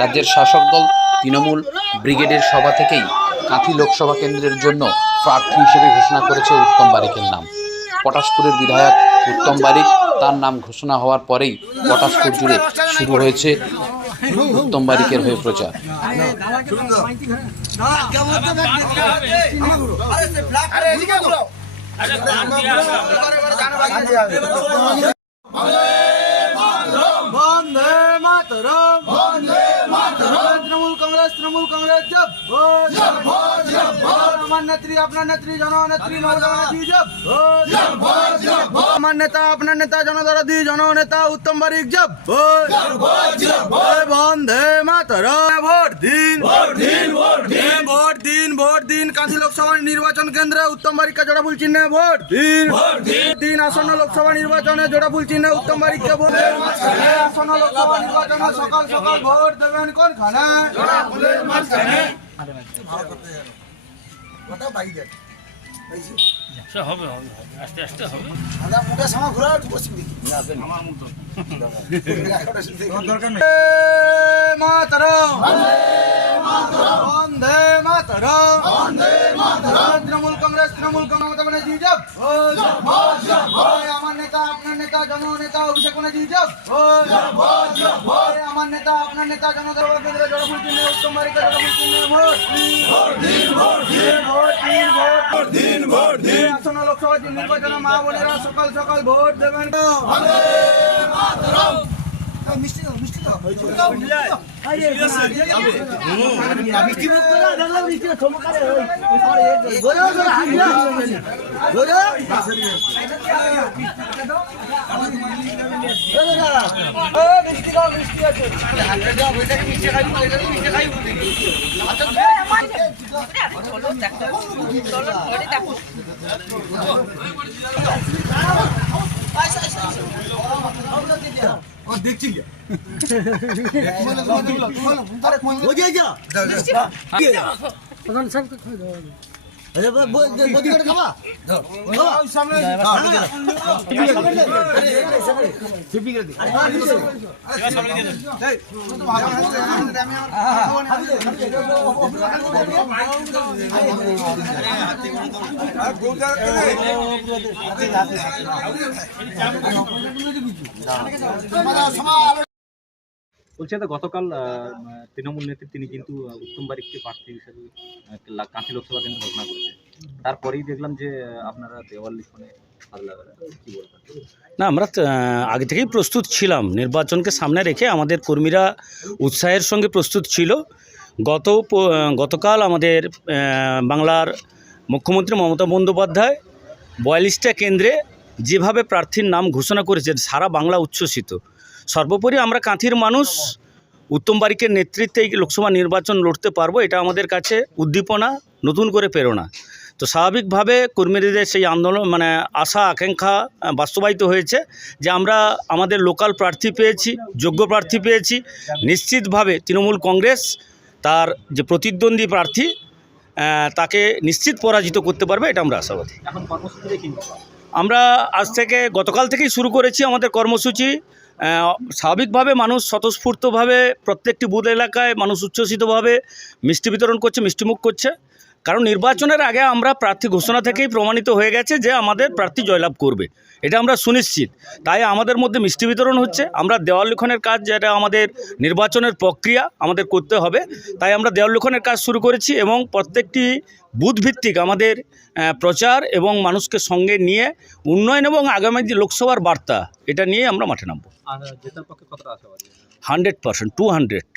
রাজ্যের শাসক দল তৃণমূল ব্রিগেডের সভা থেকেই কাঁথি লোকসভা কেন্দ্রের জন্য প্রার্থী হিসেবে ঘোষণা করেছে উত্তম বারিকের নাম। পটাশপুরের বিধায়ক উত্তম বারিক তার নাম ঘোষণা হওয়ার পরেই পটাশপুর জুড়ে শুরু হয়েছে উত্তম বারিকের হয়ে প্রচার। বন্দে তৃণমূল কংগ্রেস আমার নেত্রী আপনার নেত্রী জননেত্রী আমার নেতা আপনার নেতা জনদরদি জননেতা উত্তম বারিক জব ভোট দিন ভোট দিন। ভোট দিন ভোট দিন। কাঁথি লোকসভা নির্বাচন কেন্দ্রে উত্তম বারিককে জোড়াফুল চিহ্নে ভোট। দিন। আসন্ন লোকসভা নির্বাচনে জোড়াফুল চিহ্নে উত্তম বারিককে ভোট। আসন্ন লোকসভা নির্বাচনে সকাল সকাল ভোট দেবেন কোন খানে সে হবে হবে হবে। আস্তে আস্তে হবে। মাতরম। বন্দে মাতরম। তৃণমূল কংগ্রেস তৃণমূল কংগ্রেস ব্যানার্জি জব আমার নেতা আপনার নেতা জননেতা অভিষেক ব্যানার্জি জব আমার নেতা আপনার নেতা জনতা কেন্দ্রে জনফুল চিহ্নে উত্তম বারিকা জনফুল চিহ্নে ভোট দিন ভোট দিন। ভোট দিন ভোট দিন ভোট দিন আসন্ন লোকসভা নির্বাচনে মা বোনেরা সকাল সকাল ভোট দেবেন। তো মিষ্টি দাও মিষ্টি দাও। মিষ্টি মুখ করে দেখলাম মিষ্টি চমকারে গোরে গোরে হাজিরা গোরে মিষ্টি দাও মিষ্টি আছে মিষ্টি খাই মিষ্টি খাই ও দেখছি যা প্রধান সাহেব আরে বদি করে খাবা সামনে বলছি দাদা গতকাল তৃণমূল নেত্রী তিনি কিন্তু আহ, উত্তম বারিককে প্রার্থী হিসেবে কাঁথি লোকসভা কেন্দ্রে ঘোষণা করেছে তারপরেই দেখলাম যে আপনারা দেওয়াল লিখনে না আমরা আগে থেকেই প্রস্তুত ছিলাম। নির্বাচনকে সামনে রেখে আমাদের কর্মীরা উৎসাহের সঙ্গে প্রস্তুত ছিল। গত গতকাল আমাদের বাংলার মুখ্যমন্ত্রী মমতা বন্দ্যোপাধ্যায় বয়াল্লিশটা কেন্দ্রে যেভাবে প্রার্থীর নাম ঘোষণা করেছেন সারা বাংলা উচ্ছ্বসিত। সর্বোপরি আমরা কাঁথির মানুষ। উত্তম বারিকের নেতৃত্বে লোকসভা নির্বাচন লড়তে পারব, এটা আমাদের কাছে উদ্দীপনা, নতুন করে প্রেরণা। তো স্বাভাবিকভাবে কর্মীদের সেই আন্দোলন মানে আশা, আকাঙ্ক্ষা বাস্তবায়িত হয়েছে যে আমরা আমাদের লোকাল প্রার্থী পেয়েছি, যোগ্য প্রার্থী পেয়েছি। নিশ্চিতভাবে তৃণমূল কংগ্রেস তার যে প্রতিদ্বন্দ্বী প্রার্থী তাকে নিশ্চিত পরাজিত করতে পারবে, এটা আমরা আশাবাদী। এখন আমরা আজ থেকে গতকাল থেকেই শুরু করেছি আমাদের কর্মসূচি। স্বাভাবিকভাবে মানুষ স্বতঃস্ফূর্তভাবে প্রত্যেকটি বুথ এলাকায় মানুষ উচ্ছ্বসিতভাবে মিষ্টি বিতরণ করছে, মিষ্টিমুখ করছে। কারণ নির্বাচনের আগে আমরা প্রার্থী ঘোষণা থেকেই প্রমাণিত হয়ে গেছে যে আমাদের প্রার্থী জয়লাভ করবে। এটা আমরা সুনিশ্চিত। তাই আমাদের মধ্যে মিষ্টি বিতরণ হচ্ছে। আমরা দেওয়াল লিখনের কাজ যেটা আমাদের নির্বাচনের প্রক্রিয়া আমাদের করতে হবে তাই আমরা দেওয়াল লিখনের কাজ শুরু করেছি এবং প্রত্যেকটি বুথ ভিত্তিক আমাদের প্রচার এবং মানুষকে সঙ্গে নিয়ে উন্নয়ন এবং আগামী যে লোকসভার বার্তা এটা নিয়ে আমরা মাঠে নামবো। Hundred percent to hundred.